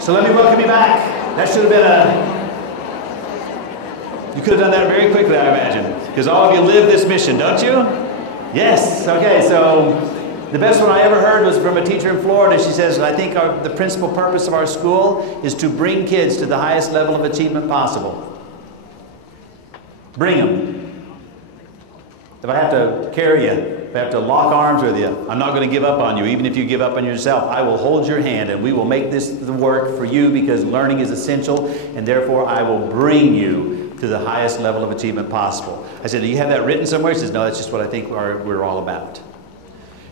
So let me welcome you back. That should have been you could have done that very quickly, I imagine, because all of you live this mission, don't you? Yes. Okay, so the best one I ever heard was from a teacher in Florida. She says, I think the principal purpose of our school is to bring kids to the highest level of achievement possible. Bring them. If I have to carry you, if I have to lock arms with you, I'm not going to give up on you. Even if you give up on yourself, I will hold your hand and we will make this work for you because learning is essential, and therefore I will bring you to the highest level of achievement possible. I said, do you have that written somewhere? She says, no, that's just what I think we're all about.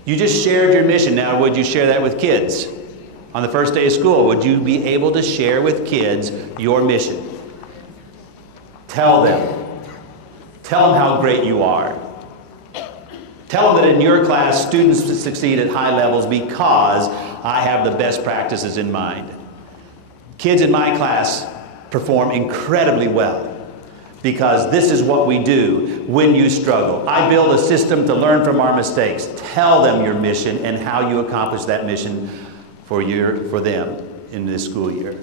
You just shared your mission. Now, would you share that with kids? On the first day of school, would you be able to share with kids your mission? Tell them. Tell them how great you are. Tell them that in your class, students succeed at high levels because I have the best practices in mind. Kids in my class perform incredibly well because this is what we do when you struggle. I build a system to learn from our mistakes. Tell them your mission and how you accomplish that mission for them in this school year.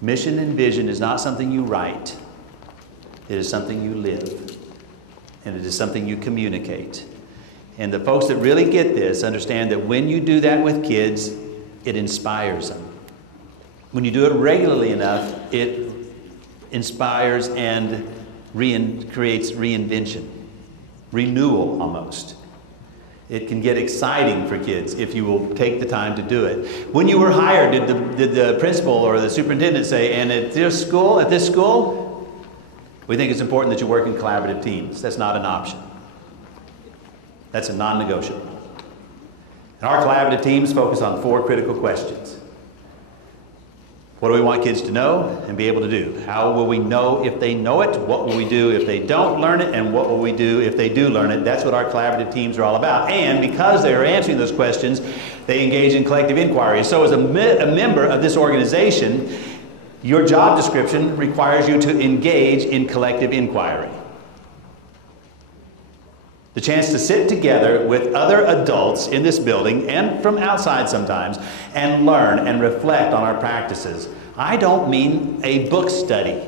Mission and vision is not something you write. It is something you live. And it is something you communicate. And the folks that really get this understand that when you do that with kids, it inspires them. When you do it regularly enough, it inspires and creates reinvention, renewal almost. It can get exciting for kids if you will take the time to do it. When you were hired, did the principal or the superintendent say, and at this school, we think it's important that you work in collaborative teams? That's not an option. That's a non-negotiable. And our collaborative teams focus on 4 critical questions. What do we want kids to know and be able to do? How will we know if they know it? What will we do if they don't learn it? And what will we do if they do learn it? That's what our collaborative teams are all about. And because they are answering those questions, they engage in collective inquiry. So as a member of this organization, your job description requires you to engage in collective inquiry. The chance to sit together with other adults in this building and from outside sometimes and learn and reflect on our practices. I don't mean a book study.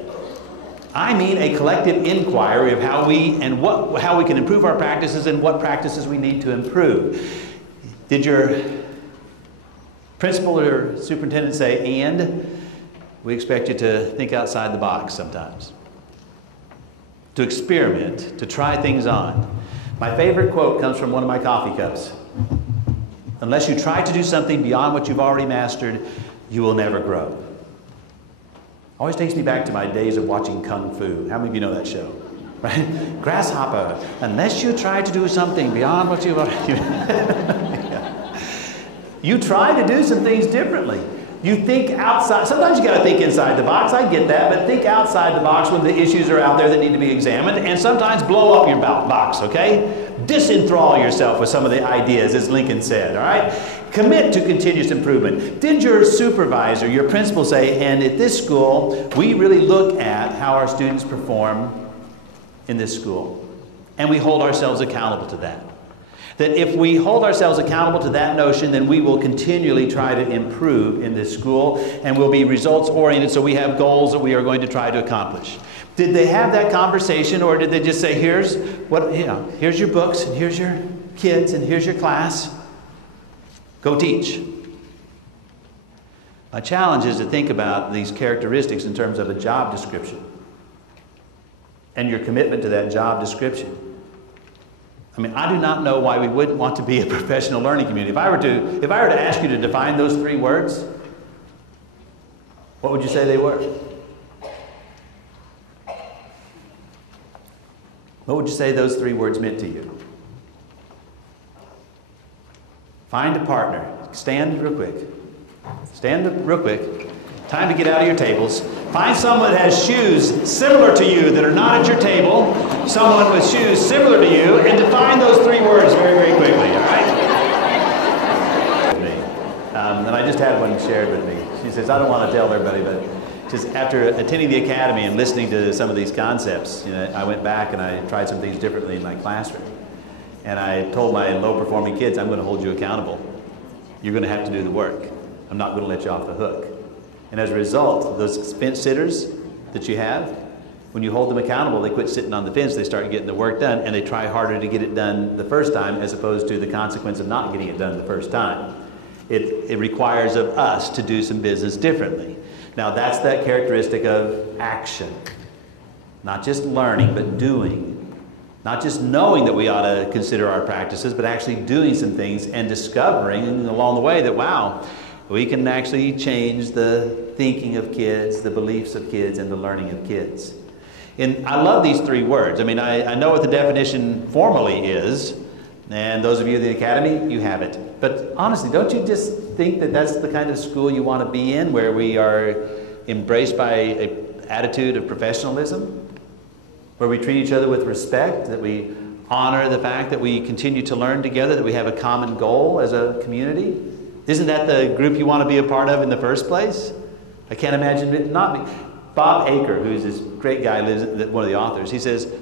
I mean a collective inquiry of how we can improve our practices and what practices we need to improve. Did your principal or superintendent say, and we expect you to think outside the box sometimes, to experiment, to try things on? My favorite quote comes from one of my coffee cups. Unless you try to do something beyond what you've already mastered, you will never grow. Always takes me back to my days of watching Kung Fu. How many of you know that show? Right? Grasshopper. Unless you try to do something beyond what you've already You try to do some things differently. You think outside. Sometimes you got to think inside the box. I get that. But think outside the box when the issues are out there that need to be examined. And sometimes blow up your box, okay? Disenthrall yourself with some of the ideas, as Lincoln said, all right? Commit to continuous improvement. Did your supervisor, your principal say, and at this school, we really look at how our students perform in this school. And we hold ourselves accountable to that. That if we hold ourselves accountable to that notion, then we will continually try to improve in this school, and we'll be results-oriented, so we have goals that we are going to try to accomplish. Did they have that conversation, or did they just say, here's your books, and here's your kids, and here's your class. Go teach. My challenge is to think about these characteristics in terms of a job description and your commitment to that job description. I mean, I do not know why we wouldn't want to be a professional learning community. If I were to ask you to define those 3 words, what would you say they were? What would you say those 3 words meant to you? Find a partner. Stand real quick. Stand real quick. Time to get out of your tables. Find someone that has shoes similar to you that are not at your table. Someone with shoes similar to you, and define those 3 words very, very quickly, all right? And I just had one shared with me. She says, I don't want to tell everybody, but just after attending the academy and listening to some of these concepts, I went back and I tried some things differently in my classroom. And I told my low-performing kids, I'm going to hold you accountable. You're going to have to do the work. I'm not going to let you off the hook. And as a result, those fence sitters that you have, when you hold them accountable, they quit sitting on the fence, they start getting the work done, and they try harder to get it done the first time as opposed to the consequence of not getting it done the first time. It requires of us to do some business differently. Now that's that characteristic of action. Not just learning, but doing. Not just knowing that we ought to consider our practices, but actually doing some things and discovering along the way that, wow, we can actually change the thinking of kids, the beliefs of kids, and the learning of kids. And I love these three words. I mean, I know what the definition formally is, and those of you in the academy, you have it. But honestly, don't you just think that that's the kind of school you want to be in, where we are embraced by an attitude of professionalism, where we treat each other with respect, that we honor the fact that we continue to learn together, that we have a common goal as a community? Isn't that the group you want to be a part of in the first place? I can't imagine it not be. Bob Aker, who's this great guy, one of the authors, he says,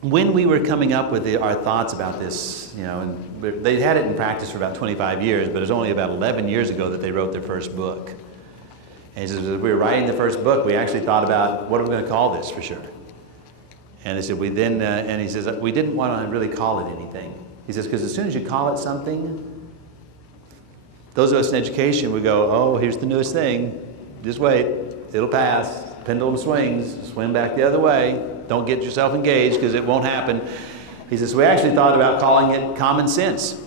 when we were coming up with our thoughts about this, you know, and they had it in practice for about 25 years, but it was only about 11 years ago that they wrote their first book. And he says, as we were writing the first book, we actually thought about, what are we going to call this for sure? And they said, and he says, we didn't want to really call it anything. He says, because as soon as you call it something, those of us in education would go, oh, here's the newest thing. Just wait. It'll pass. Pendulum swings. Swing back the other way. Don't get yourself engaged because it won't happen. He says, we actually thought about calling it common sense.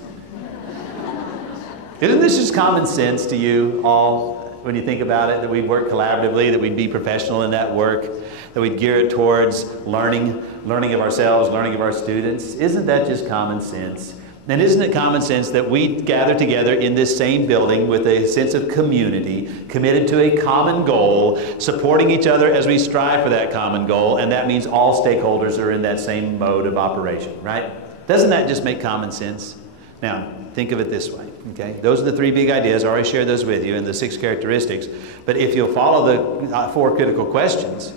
Isn't this just common sense to you all when you think about it, that we'd work collaboratively, that we'd be professional in that work, that we'd gear it towards learning of ourselves, learning of our students? Isn't that just common sense? And isn't it common sense that we gather together in this same building with a sense of community, committed to a common goal, supporting each other as we strive for that common goal, and that means all stakeholders are in that same mode of operation, right? Doesn't that just make common sense? Now, think of it this way, okay? Those are the three big ideas. I already shared those with you, and the 6 characteristics. But if you'll follow the 4 critical questions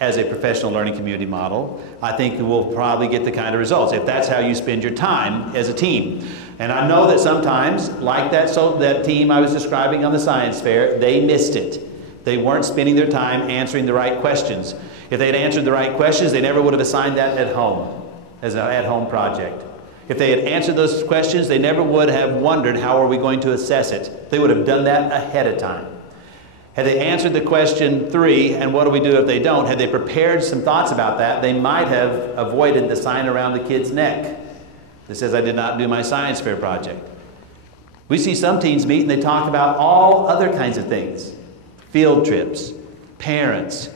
as a professional learning community model, I think we'll probably get the kind of results, if that's how you spend your time as a team. And I know that sometimes, like that team I was describing on the science fair, they missed it. They weren't spending their time answering the right questions. If they had answered the right questions, they never would have assigned that at home, as an at-home project. If they had answered those questions, they never would have wondered, how are we going to assess it? They would have done that ahead of time. Had they answered the question 3, and what do we do if they don't? Had they prepared some thoughts about that, they might have avoided the sign around the kid's neck that says, I did not do my science fair project. We see some teens meet and they talk about all other kinds of things. Field trips, parents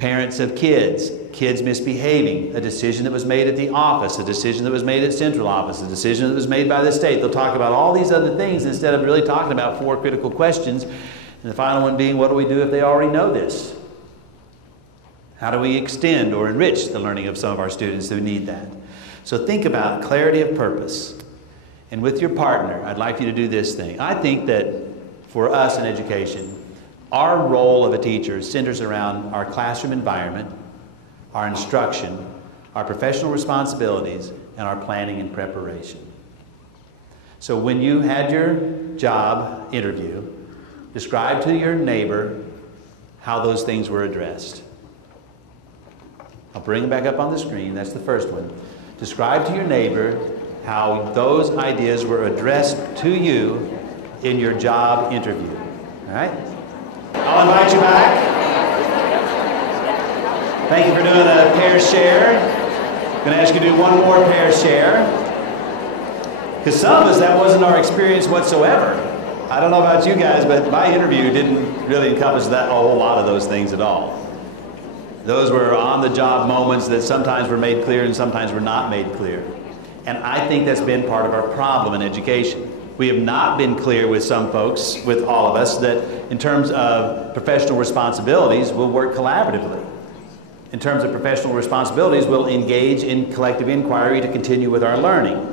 of kids misbehaving, a decision that was made at the office, a decision that was made at central office, a decision that was made by the state. They'll talk about all these other things instead of really talking about 4 critical questions. And the final one being, what do we do if they already know this? How do we extend or enrich the learning of some of our students who need that? So think about clarity of purpose. And with your partner, I'd like you to do this thing. I think that for us in education, our role of a teacher centers around our classroom environment, our instruction, our professional responsibilities, and our planning and preparation. So when you had your job interview, describe to your neighbor how those things were addressed. I'll bring them back up on the screen. That's the first one. Describe to your neighbor how those ideas were addressed to you in your job interview. All right? I'll invite you back. Thank you for doing a pair share. I'm going to ask you to do one more pair share. Because some of us, that wasn't our experience whatsoever. I don't know about you guys, but my interview didn't really encompass a whole lot of those things at all. Those were on-the-job moments that sometimes were made clear and sometimes were not made clear. And I think that's been part of our problem in education. We have not been clear with some folks, with all of us, that in terms of professional responsibilities, we'll work collaboratively. In terms of professional responsibilities, we'll engage in collective inquiry to continue with our learning.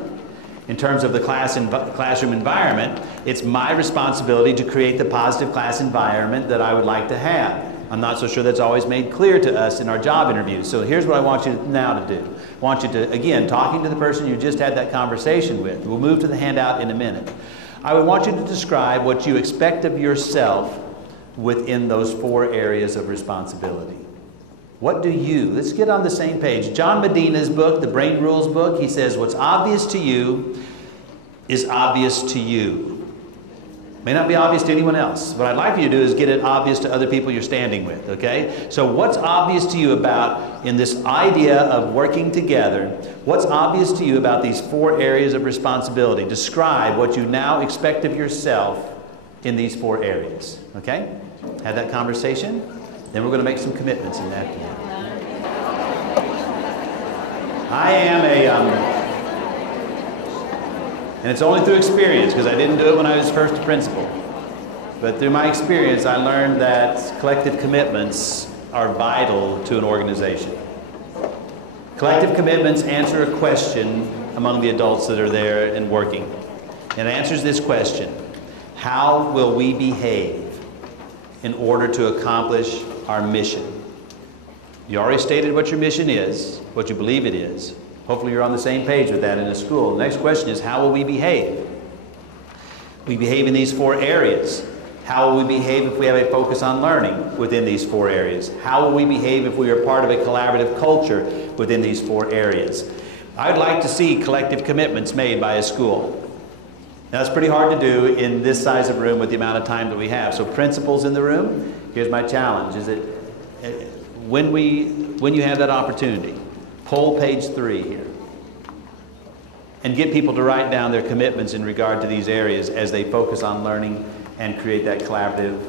In terms of the classroom environment, it's my responsibility to create the positive class environment that I would like to have. I'm not so sure that's always made clear to us in our job interviews. So here's what I want you now to do. I want you to, again, talking to the person you just had that conversation with. We'll move to the handout in a minute. I would want you to describe what you expect of yourself within those 4 areas of responsibility. What do you? Let's get on the same page. John Medina's book, the Brain Rules book, he says, what's obvious to you is obvious to you. May not be obvious to anyone else. What I'd like for you to do is get it obvious to other people you're standing with, okay? So what's obvious to you about, in this idea of working together, what's obvious to you about these 4 areas of responsibility? Describe what you now expect of yourself in these 4 areas, okay? Have that conversation. Then we're going to make some commitments in that. I am and it's only through experience, because I didn't do it when I was first a principal. But through my experience, I learned that collective commitments are vital to an organization. Collective commitments answer a question among the adults that are there and working. And it answers this question: how will we behave in order to accomplish our mission? You already stated what your mission is, what you believe it is. Hopefully you're on the same page with that in a school. The next question is, how will we behave? We behave in these 4 areas. How will we behave if we have a focus on learning within these 4 areas? How will we behave if we are part of a collaborative culture within these 4 areas? I'd like to see collective commitments made by a school. Now, it's pretty hard to do in this size of room with the amount of time that we have. So principals in the room, here's my challenge, is that when you have that opportunity, pull page 3 here and get people to write down their commitments in regard to these areas as they focus on learning and create that collaborative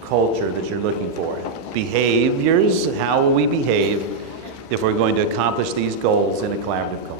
culture that you're looking for. Behaviors, how will we behave if we're going to accomplish these goals in a collaborative culture?